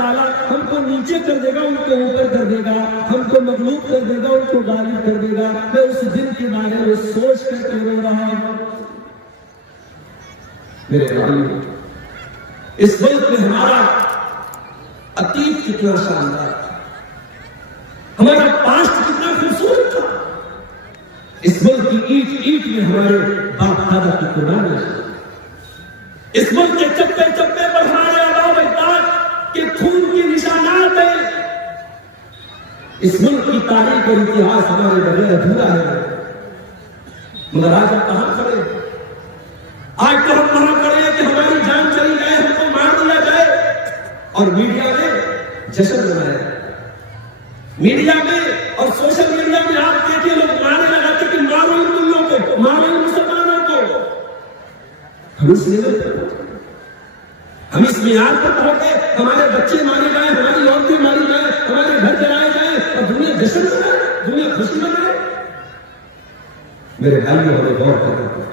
تعالیٰ ہم کو نیچے کر دے گا، ان کو اوپر کر دے گا، ہم کو مغلوب کر دے گا، ان کو غالب کر دے گا. میں اس دن کے بارے میں سوچ کر کے رو رہا ہوں. میرے بھائی، اس ملک میں ہمارا عتیق کتنا شاندار تھا، ہمارا پاسٹ کتنا خوبصورت تھا. اس ملک کی اینٹ اینٹ میں ہمارے باپ دادا کی قربانی ہے. اس ملک کے چپے چپے پر ہمارے آباء و اجداد کے خون کے نشانات ہیں. اس ملک کی تاریخ اور اتہاس ہمارے بغیر ادھورا ہے. مگر آج ہم کہاں کھڑے؟ آج تو ہم کہاں کھڑے ہیں کہ ہماری جان چلی جائے، ہم کو مار دیا جائے، اور میڈیا میں جشن منایا. میڈیا میں اور سوشل میڈیا میں آپ دیکھیں لوگ نعرے لگاتے کہ مارو ان دلوں کو، مارو ان مسلمانوں کو. ہم اس لیول پر ہم اس معیار پر پہنچ گئے، ہمارے بچے مارے جائیں، ہماری عورتیں ماری جائیں، ہمارے گھر جلائے جائیں اور دنیا جشن منائے، دنیا خوشی منائے. میرے بھائیوں، ہمیں غور کرنا پڑے،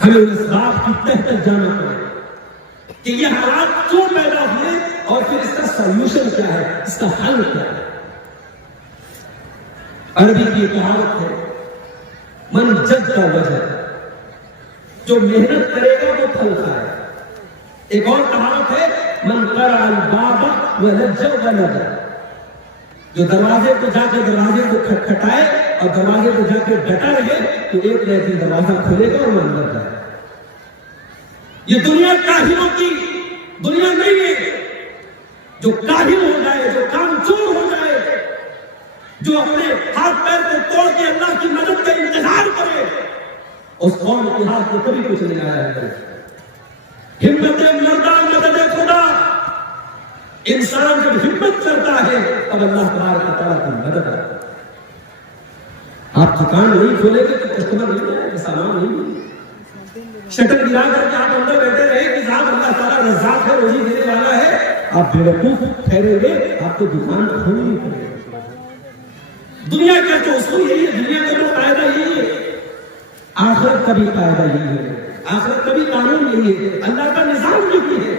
ہمیں اس بات کی تہ تک جانا پڑے کہ یہ حالات کیوں پیدا ہوئے اور پھر اس کا سولوشن کیا ہے، اس کا حل کیا ہے. عربی کی کہاوت ہے، من جد کا وجہ، جو محنت کرے گا وہ پھل کھائے. ایک اور کہاوت ہے، من قرع الباب ولج ولد، جو دروازے کو جا کے دروازے کو کھٹکھٹائے اور دروازے کو جا کے ڈٹا رہے تو ایک نہ ایک دروازہ کھلے گا اور وہ اندر جائے. یہ دنیا کاہنوں کی دنیا نہیں ہے. جو کاہن ہو جائے، جو کام چور ہو جائے، جو اپنے ہاتھ پیر کو توڑ کے اللہ کی مدد کا انتظار کرے، اس قوم کے ہاتھ کو کبھی کچھ نہیں آیا ہے. ہمت مردان مدد خدا. انسان جب ہمت کرتا ہے اب اللہ تبارک و تعالیٰ کی مدد آتا ہے. آپ دکان نہیں کھولے گے تو کسٹمر نہیں آئے گا، سامان نہیں ملے گا. شٹر گرا کر کے آپ اندر بیٹھے رہے کہ صاحب اللہ تعالیٰ رزاق ہے، روزی دینے والا ہے، آپ بے وقوف ٹھہرے گے، آپ کو دکان کھولنی پڑے گی. دنیا کا تو اصول یہی ہے، دنیا کا تو قاعدہ یہی ہے، آخرت کا بھی قاعدہ یہی ہے، آخرت کا بھی قانون یہی ہے، اللہ کا نظام یہی ہے.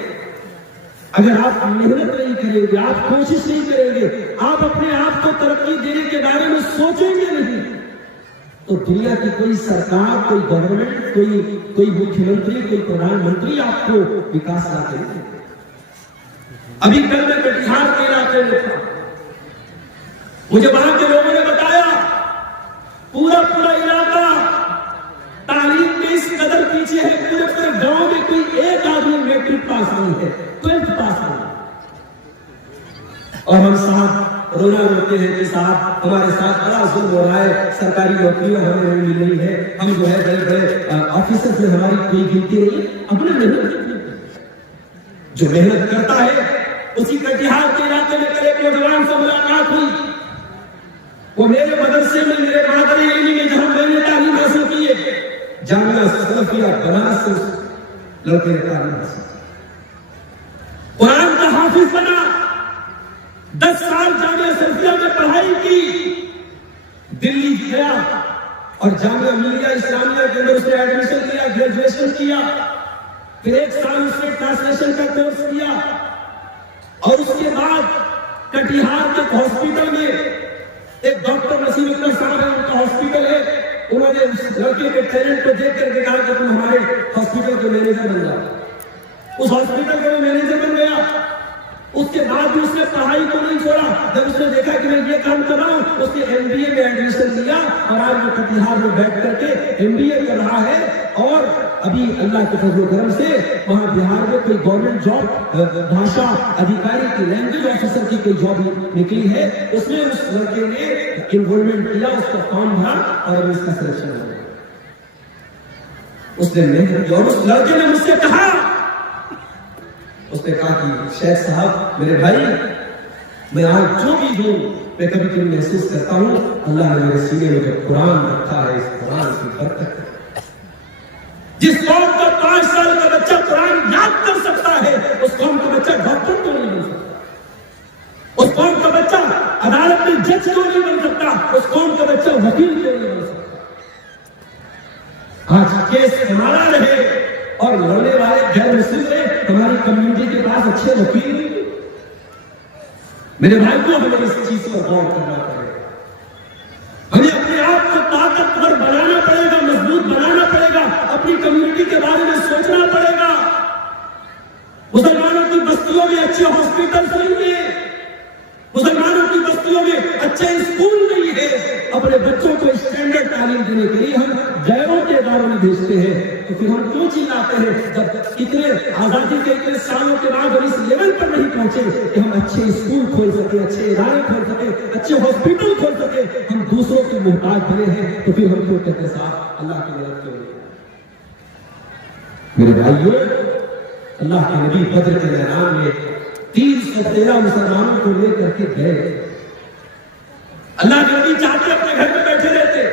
اگر آپ محنت نہیں کریں گے، آپ کوشش نہیں کریں گے، آپ اپنے آپ کو ترقی دینے کے بارے میں سوچیں گے نہیں، تو دنیا کی کوئی سرکار، کوئی گورنمنٹ، کوئی مکھی منتری، کوئی پردھان منتری آپ کو وکاس نہ کرے گا. ابھی کل میں کٹیہار کے علاقے میں تھا، مجھے وہاں کے لوگوں نے بتایا پورا علاقہ تعلیم میں اس قدر پیچھے ہے، پورے گاؤں میں کوئی ایک آدمی میٹرک پاس نہیں ہے، 12th پاس نہیں. اور ہم صاحب رونا روتے ہیں کہ صاحب ہمارے ساتھ بڑا ظلم ہو رہا ہے، سرکاری نوکریاں ہمیں نہیں مل رہی ہے، ہم جو ہے بڑے بڑے آفیسر میں ہماری کوئی گنتی نہیں ہے. اپنے محنت جو محنت کرتا ہے اسی کٹیہار کے علاقے میں کل ایک نوجوان سے ملاقات ہوئی. وہ میرے مدرسے میں، میرے مادری علمی میں جہاں میں نے تعلیم حاصل کی ہے، جامعہ سلفیہ بنارس سے لڑکے نے تعلیم حاصل کی، قرآن کا حافظ بنا، 10 سال جامعہ سلفیہ میں پڑھائی کی، دلی گیا اور جامعہ ملیہ اسلامیہ کے اندر اس نے ایڈمیشن کیا، گریجویشن کیا، پھر 1 سال اس نے ٹرانسلیشن کا کورس کیا، اور اس کے بعد کٹیہار کے ہاسپٹل میں ایک ڈاکٹر نصیر اختر صاحب ہے، ان کا ہاسپٹل ہے، انہوں نے اس لڑکے کے ٹیلنٹ کو دیکھ کر کے کہا کہ تم ہمارے ہاسپٹل کے مینیجر بن جاؤ. اس ہاسپٹل کے مینیجر بن گیا. اس کے بعد بھی اس نے پڑھائی کو نہیں چھوڑا. جب اس نے دیکھا کہ میں یہ کام کر رہا ہوں، اس نے MBA میں ایڈمیشن لیا اور آج وہ کٹیہار میں بیٹھ کر کے MBA کر رہا ہے. اور ابھی اللہ کے فضل و کرم سے وہاں بہار میں کوئی گورنمنٹ جاب بھاشا ادھیکاری کی، لینگویج آفیسر کی کوئی جاب نکلی ہے، اس میں اس لڑکے نے انرولمنٹ کیا، اس کا فارم بھرا اور اس کا سلیکشن ہو گیا. اس نے محنت کی اور اس لڑکے نے مجھ سے کہا، اس نے کہا کہ شیخ صاحب میرے بھائی، میں آج جو بھی ہوں میں کبھی کبھی محسوس کرتا ہوں اللہ نے میرے سینے میں جو قرآن رکھا ہے، اس قرآن کی برکت ہے. جس قوم کا 5 سال کا بچہ قرآن یاد کر سکتا ہے، اس قوم کا بچہ ڈاکٹر کیوں نہیں بن سکتا؟ اس قوم کا بچہ عدالت میں جج کیوں نہیں بن سکتا؟ اس قوم کا بچہ وکیل کیوں نہیں بن سکتا؟ آج کیس ہمارا رہے اور لڑنے والے غیر مسلم رہے، ہماری کمیونٹی کے پاس اچھے وکیل نہیں. میرے بھائی کو ہمیں اس چیز پر غور کرنا پڑے گا. ہمیں اپنے آپ کو طاقتور بنانا پڑے گا, مضبوط بنانا پڑے گا, اپنی کمیونٹی کے بارے میں سوچنا پڑے گا. مسلمانوں کی بستیوں میں اچھے ہاسپٹلز نہیں ہیں, مسلمانوں کی بستیوں میں اچھے اسکول نہیں ہے. اپنے بچوں کو اسٹینڈرڈ تعلیم دینے کے لیے ہم غیروں کے اداروں میں بھیجتے ہیں, تو پھر ہم کیوں چلاتے ہیں جب اتنے آزادی کے اتنے سالوں کے بعد ہم اس لیول پر نہیں پہنچے کہ ہم اچھے اسکول کھول سکیں, اچھے ادارے کھول سکیں, اچھے ہاسپٹل کھول سکیں. ہم دوسروں کے محتاج بنے ہیں, تو پھر ہم کیوں کہتے صاحب اللہ کی مدد کیوں نہیں. میرے بھائیوں, اللہ کے نبی بدر کے میدان میں 313 مسلمانوں کو لے کر کے گئے. اللہ کے نبی چاہتے اپنے گھر میں بیٹھے رہتے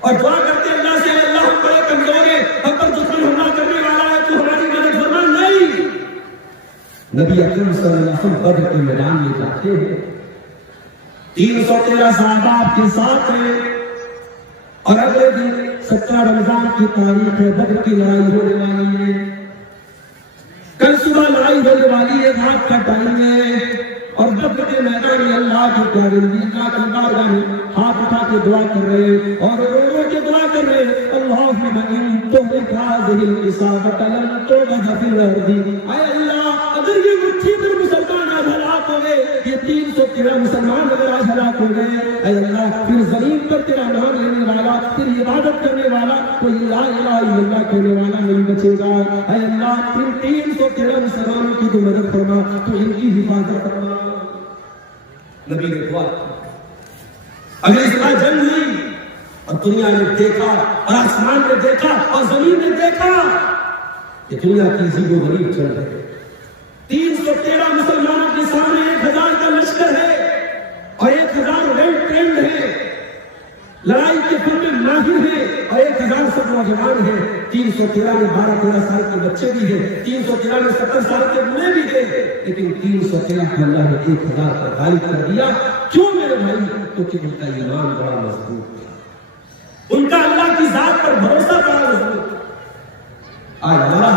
اور دعا کرتے اللہ سے, اللہ ہم بڑے کمزور ہیں, ہم پر دشمن حملہ کرنے والا ہے, تو ہماری مدد فرما. نہیں, نبی اکرم صلی اللہ علیہ وسلم بدر کے میدان میں جاتے ہیں, 313 صحابہ آپ کے ساتھ ہیں, اور اگلے دن 17 رمضان کی تاریخ ہے, بدر کی لڑائی ہونے والی ہے. کل صبح لڑائی ہونے والی ہے, رات کا ٹائم ہے, اور بدر کے میدان میں اللہ کے پیارے نبی کا بارگاہ میں ہاتھ اٹھا کے دعا کر رہے ہیں اور رو رو کے دعا کر رہے ہیں, اللہم ان تہلک هذه العصابۃ لن تعبد فی الارض. اے اللہ, اگر یہ مٹھی پر مسلمان آج ہلاک ہو گئے, یہ 313 مسلمان اگر آج ہلاک ہو گئے, اے اللہ پھر زمین پر تیرا نام لینے والا, تیری عبادت کرنے والا, کوئی لا الہ الا اللہ کہنے والا نہیں بچے گا. اے اللہ ان 313 مسلمانوں کی تو مدد فرما, تو ان کی حفاظت فرما. نبی نے دعا کی. اگلی صبح جنگ ہوئی اور دنیا نے دیکھا, اور آسمان نے دیکھا, اور زمین نے دیکھا کہ دنیا کی عجیب و غریب چل رہے. 313 مسلمانوں کے سامنے 1000 کا لشکر ہے اور 1000 ویل ٹرینڈ ہے, لڑائی کے فن میں ماہر ہے, اور 1000 سب نوجوان ہیں. 313 میں 12-13 سال کے بچے بھی ہیں, 313 میں 70 سال کے بوڑھے بھی ہیں, لیکن 313 کو اللہ نے 1000 پر غالب کر دیا. کیوں میرے بھائی؟ کیونکہ ان کا ایمان بڑا مضبوط ہے, ان کا اللہ کی ذات پر بھروسہ بڑا مضبوط ہے. آج ہمارا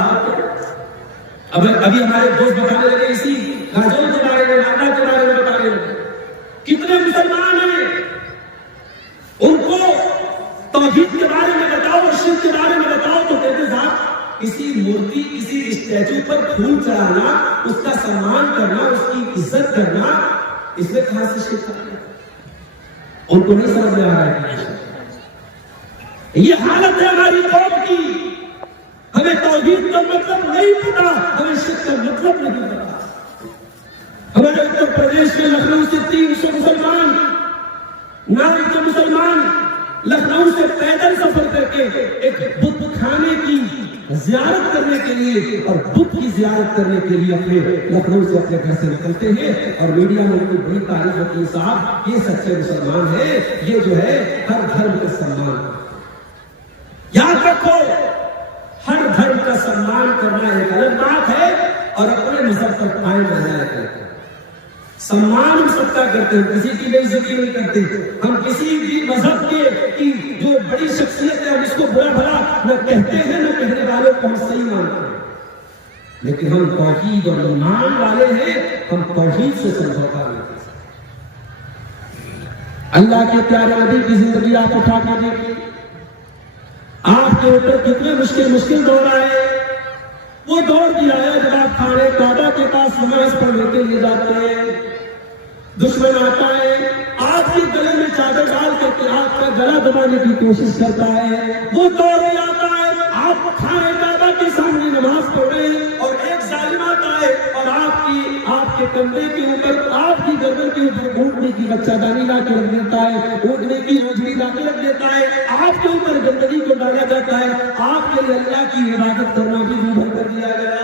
ابھی ہمارے دوست بتانے لگے اسی راجوں کے بارے میں, نادا کے بارے میں بتانے لگے, کتنے مسلمان ہیں, ان کو توحید کے بارے میں بتاؤ اور شرک کے بارے میں بتاؤ تو کہتے صاحب کسی مورتی, کسی اسٹیچو پر پھول چڑھانا, اس کا سمان کرنا, اس کی عزت کرنا, اس میں کہاں سے شرک کرنا؟ ان کو نہیں سمجھ میں آ رہا ہے. یہ حالت ہے ہماری قوم کی. ہمیں توحید کا مطلب نہیں پتا, ہمیں شرک کا مطلب نہیں پتا. ہمارے اتر پردیش میں لکھنؤ سے 300 مسلمان, ناگی کے مسلمان لکھنؤ سے پیدل سفر کر کے ایک بت خانے کی زیارت کرنے کے لیے اور بت کی زیارت کرنے کے لیے اپنے لکھنؤ سے اپنے گھر سے نکلتے ہیں, اور میڈیا میں ان کی بڑی تعریف ہوتی ہے, صاحب یہ سچے مسلمان ہیں, یہ جو ہے ہر دھرم کا سمان. یاد رکھو, ہر دھرم کا سمان کرنا ایک الگ بات ہے, اور اپنے مذہب پر قائم رہنا ہے. سمان ہم سب کا کرتے ہیں, کسی کی بے عزتی نہیں کرتے. ہم کسی بھی مذہب کی جو بڑی شخصیت ہے ہم اس کو برا بھلا نہ کہتے ہیں, نہ کہنے والوں کو ہم صحیح مانتے ہیں, لیکن ہم توحید اور ایمان والے ہیں, ہم توحید سے سمجھوتا نہیں کرتے. اللہ کے پیارے نبی کی زندگی آپ اٹھا کے دیکھیں, آپ کے اوپر کتنے مشکل دور آئے. وہ دور بھی آیا جب آپ خانے کعبہ کے پاس نماز پڑھنے کے لیے جاتے ہیں, دشمن آتا ہے, آپ کے گلے میں چادر ڈال کر کے آپ کا گلا دبانے کی کوشش کرتا ہے. وہ دور بھی آتا ہے, آپ خانے کعبہ کے سامنے نماز پڑھ رہے ہیں اور ایک ظالم آتا ہے اور آپ کے کندھے کے اوپر, آپ کی گردن کے اوپر اونٹنے کی بچہ دانی لا کے رکھ دیتا ہے, اونٹنے کی روجڑی لا کے رکھ دیتا ہے, آپ کے اوپر گندگی کو ڈالا جاتا ہے. آپ کے لیے اللہ کی عبادت کرنا بھی دور کر دیا گیا.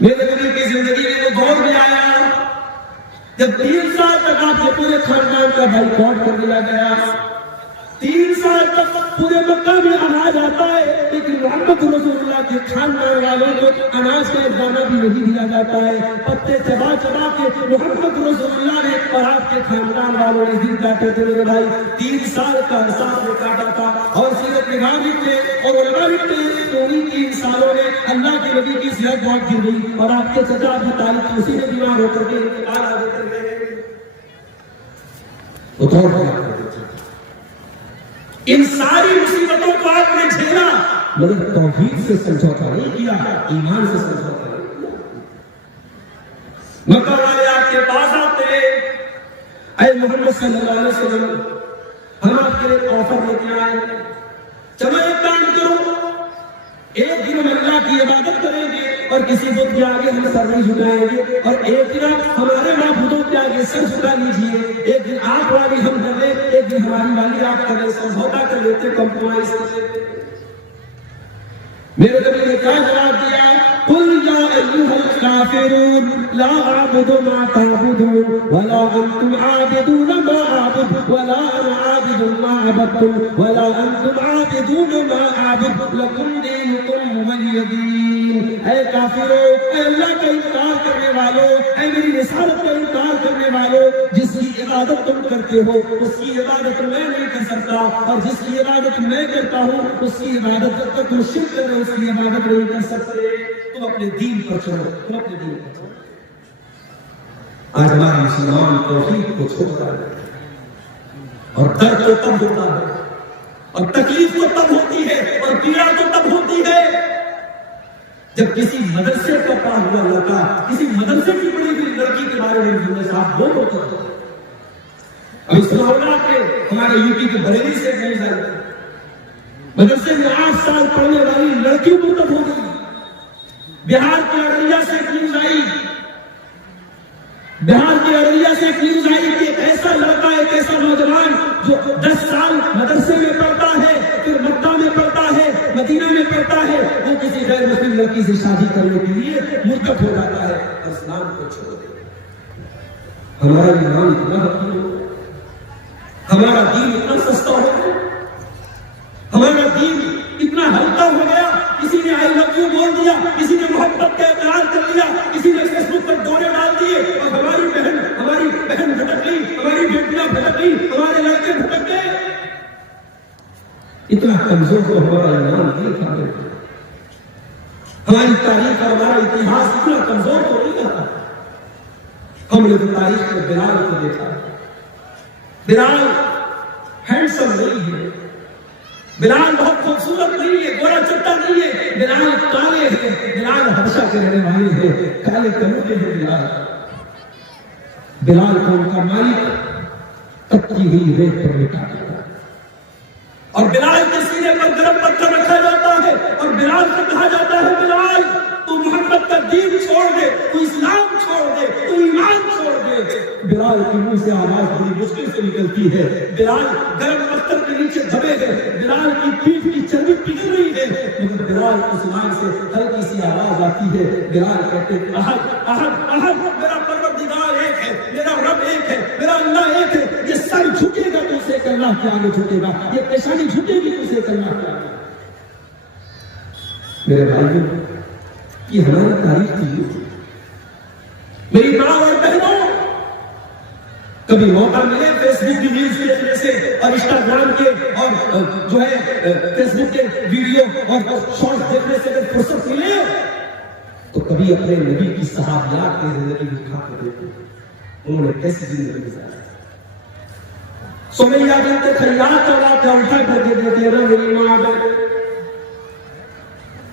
میرے نبی کی زندگی میں وہ دور بھی آیا جب 3 سال تک آپ کے پورے خاندان کا بائیکاٹ کر دیا گیا. 3 سال تک پورے مکہ میں اناج آتا ہے، لیکن محمد رسول اللہ کے خاندان والوں کو اناج کا ایک دانہ بھی نہیں دیا جاتا ہے۔ پتے چبا چبا کے محمد رسول اللہ نے اور آپ کے خاندان والوں نے دن کاٹے تھے میرے بھائی۔ 3 سال کا عرصہ نے کاٹا تھا، اور سیرت نگاہ لکھتے اور علماء لکھتے تو انہیں 3 سالوں میں اللہ کے نبی کی صحت بہت گر گئی، اور آپ کے چچا ابو طالب اسی میں بیمار ہو کر کے انتقال آ گئے۔ ان ساری مصیبتوں کو آپ نے جھیلا، مگر توحید سے سمجھوتا نہیں کیا، ایمان سے سمجھوتا نہیں کیا۔ مکہ والے آپ کے پاس آتے، اے محمد صلی اللہ علیہ وسلم، ہم آپ کے لیے آفر لے کے آئے، چلو ایک کام کرو، ایک دن ہم اللہ کی عبادت کریں گے اور کسی بت کے آگے ہم سر نہیں جھکائیں گے، اور ایک دن ہمارے معبودوں کے آگے سر جھکا لیجیے، ایک دن آپ والی ہم کر لیں، ایک دن ہماری والی آپ کر لیں، سمجھوتا کر لیتے، کمپرومائز کر لیتے۔ میرے نبی نے کیا جواب دیا؟ قل یا ایھا الکافرون لا اعبد ما تعبدون ولا انتم عابدون ما اعبد ولا انا عابد ما عبدتم ولا انتم عابدون ما اعبد لکم دینکم ولی دین۔ اے کافروں، اے اللہ کا انکار کرنے والوں، اے میری رسالت کا انکار کرنے والوں، جس کی عبادت تم کرتے ہو اس کی عبادت میں نہیں کر سکتا، اور جس کی عبادت میں کرتا ہوں اس کی عبادت جب تک تم شرک کرو اس کی عبادت نہیں کر سکتے۔ تم اپنے دین پر چلو، تم اپنے دین پر چلو۔ آج ہمارے مسلمان توحید کو چھوڑتا ہے، اور درد تو تب ہوتا ہے، اور تکلیف تو تب ہوتی ہے، اور پیڑا تو تب ہوتی ہے جب کسی مدرسے کا پاس ہوا لڑکا کسی مدرسے کی پڑھی ہوئی لڑکی کے بارے میں ہمیں صاحب بول ہوتا ہے۔ اب اس طرح کے ہمارے یوپی کے بریلی سے نہیں جائے، مدرسے میں 8 سال پڑھنے والی لڑکی مرتب ہو گئی۔ بہار کے ارریہ سے ایک نیوز آئی، بہار کے ارریہ سے ایک نیوز آئی کہ ایک ایسا لڑکا، ایک ایسا نوجوان جو 10 سال مدرسے میں پڑھتا ہے، پھر مکہ میں پڑھتا ہے، مدینہ میں پڑھتا ہے، وہ کسی غیر مسلم لڑکی سے شادی کرنے کے لیے مرتب ہو جاتا ہے اور اسلام کو چھوڑ دیتا ہے۔ ہمارا ایمان اتنا حقیقی ہو، ہمارا دین اتنا سستا ہو گیا، ہمارا دین اتنا ہلکا ہو گیا، کسی نے آئی لو یو بول دیا، کسی نے محبت کا اقرار کر لیا، کسی نے فیس بک پر دوڑے ڈال دیے، اور ہماری بہن بھٹک گئی، ہماری بیٹیاں بھٹک گئی، ہمارے لڑکے بھٹک گئے۔ اتنا کمزور تو ہمارا ایمان نہیں تھا، ہماری تاریخ اور ہمارا اتہاس اتنا کمزور تو نہیں تھا۔ ہم نے تو تاریخ میں بلال کو دیکھا، بلال ہینڈسم نہیں ہے، بلال بہت خوبصورت نہیں ہے، گورا چٹا نہیں ہے، بلال کالے ہیں، بلال حبشہ کے رہنے والے ہیں، کالے کلوٹے ہیں بلال۔ بلال کو ان کا مالک کچی ہوئی ریت پر لٹا دیتا ہے، اور بلال کے سینے پر گرم پتھر رکھا جاتا ہے، اور بلال سے کہا جاتا ہے بلال تو محمد کا دین چھوڑ دے، تو اسلام چھوڑ دے، تو ایمان چھوڑ دے۔ بلال کے منہ سے آواز بڑی مشکل سے نکلتی ہے، بلال گرم پتھر کے نیچے دبے ہیں، بلال کی پیٹھ کی چربی پگھل رہی ہے، مگر بلال اس مان سے ہلکی سی آواز آتی ہے، بلال کہتے ہیں احد احد احد، میرا پروردگار ایک ہے، میرا رب ایک ہے، میرا اللہ ایک ہے۔ یہ سر جھکے گا تو اسے اللہ کے آگے جھکے گا، یہ پیشانی جھکے گی تو اسے اللہ کے آگے۔ میرے بھائیوں، یہ ہماری تاریخ تھی۔ میری ماں اور بہنوں، کبھی موقع ملے فیس بک کی نیوز دیکھنے سے اور انسٹاگرام کے اور جو ہے فیس بک کے ویڈیو اور شارٹس دیکھنے سے اگر فرصت ملے تو کبھی اپنے نبی کی صحابیات کی زندگی اٹھا کے دیکھو، انہوں نے کیسی زندگی گزاری۔ سمیہ بنت خیاط کا واقعہ اٹھا کر کے دیکھے نا میری ماں بہن،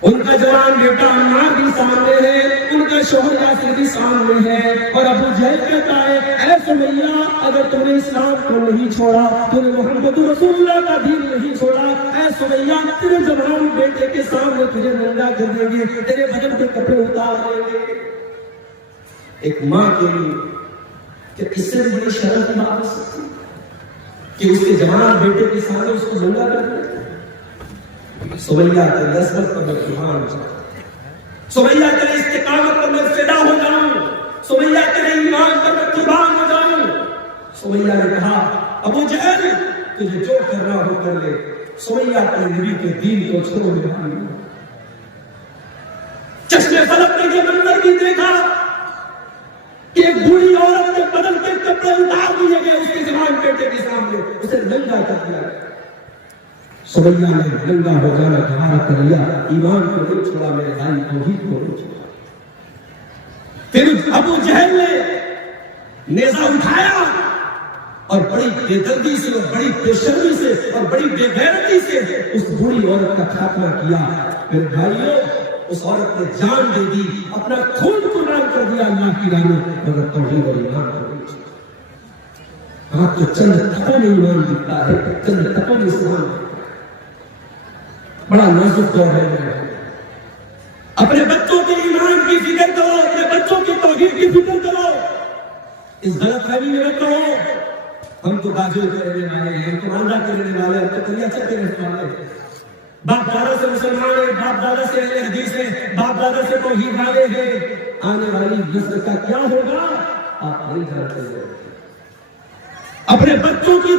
ان کا جوان بیٹا عمار بھی سامنے ہے، ان کا شوہر یاسر بھی سامنے ہے، اور ابو جہل کہتا ہے اے سمیہ اگر تم نے اسلام کو نہیں چھوڑا، تم نے محمد رسول اللہ کا دین نہیں چھوڑا، اے سمیہ تیرے جوان بیٹے کے سامنے تجھے ننگا کر دیں گے، تیرے بدن کے کپڑے اتار دیں گے۔ ایک ماں کے لیے کہ اس سے بڑی شرم کی بات ہو سکتی کہ اس کے جوان بیٹے کے سامنے اس کو ننگا کر دیں۔ سمیہ کے نسبت پر میں قربان ہو جاؤں، سمیہ کے استقامت پر میں فدا ہو جاؤں، سمیہ کے ایمان پر میں قربان ہو جاؤں۔ سمیہ نے کہا ابو جہل تجھے جو کرنا ہو کر لے، سمیہ اپنے نبی کے دین کو چھوڑ دے۔ چشمے فلک نے یہ منظر بھی دیکھا کہ ایک بوڑھی عورت کے بدن کے کپڑے اتار دیے گئے اس کے جوان بیٹے کے سامنے، اسے ننگا کر دیا۔ سمیہ نے ننگا ہو جانا گوارا کر لیا، ایمان کو نہیں چھوڑا، میرے بھائی توحید کو نہیں چھوڑا۔ پھر ابو جہل نے نیزہ اٹھایا اور بڑی بے دردی سے اور بڑی بے شرمی سے اور بڑی بے غیرتی سے اس بوڑھی عورت کا خاتمہ کیا۔ میرے بھائیوں، اس عورت نے جان دے دی، اپنا خون قربان کر دیا اللہ کی راہ میں، مگر توحید اور ایمان کو نہیں چھوڑا۔ آپ تو چند تھپوں میں ایمان دکھتا ہے، چند تھپوں میں اسلام ہے۔ بڑا نازک دور ہے۔ اپنے بچوں کے ایمان کی فکر کرو، اپنے بچوں کی توحید کی فکر کرو۔ اس غلط فہمی میں مت رہو ہم تو باجو کے رہنے والے ہیں، ہم تو آندھا کے رہنے والے ہیں، ہم تو کلیاچر کے رہنے والے ہیں، باپ دادا سے مسلمان ہیں، باپ دادا سے اہل حدیث ہیں، باپ دادا سے توحید والے ہیں۔ آنے والی نسل کا کیا ہوگا آپ نہیں جانتے ہیں۔ اپنے بچوں کی